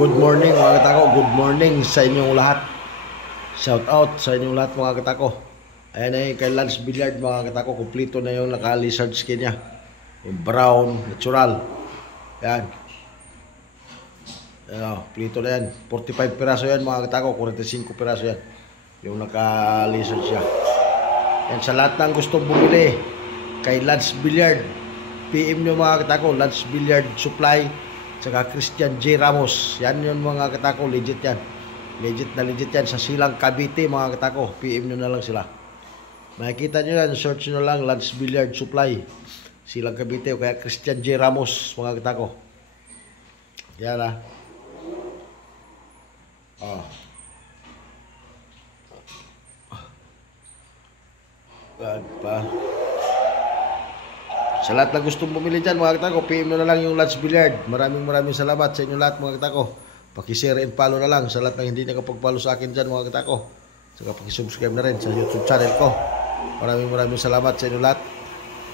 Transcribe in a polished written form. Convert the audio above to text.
Good morning mga katako, good morning sa inyong lahat. Shout out sa inyong lahat mga katako. Ayan ay kay Lance Billiard mga katako, kumpleto na yung naka-lizard skin niya. Yung brown, natural. Ayan. Ayan, kumpleto na yan. 45 piraso yan mga katako, 45 piraso yan. Yung naka-lizard siya. Yan, sa lahat ng gustong bumili kay Lance Billiard, PM nyo mga katako, Lance Billiard Supply, saka Christian J. Ramos. Yan yun mga katako, legit yan. Legit na legit yan sa Silang Cavite mga katako. PM nyo na lang sila. Makikita nyo yan, search nyo lang Lance Billiard Supply, Silang Cavite o kaya Christian J. Ramos mga katako. Yan ah. Oh. Pa. Sa lahat na gustong bumili dyan mga katako, PM na lang yung Lance Billiard. Maraming salamat sa inyo lahat mga katako. Pakishare and follow na lang sa lahat ng hindi nakapag-follow sa akin dyan mga katako. Saka pakisubscribe na rin sa YouTube channel ko. Maraming salamat sa inyo lahat.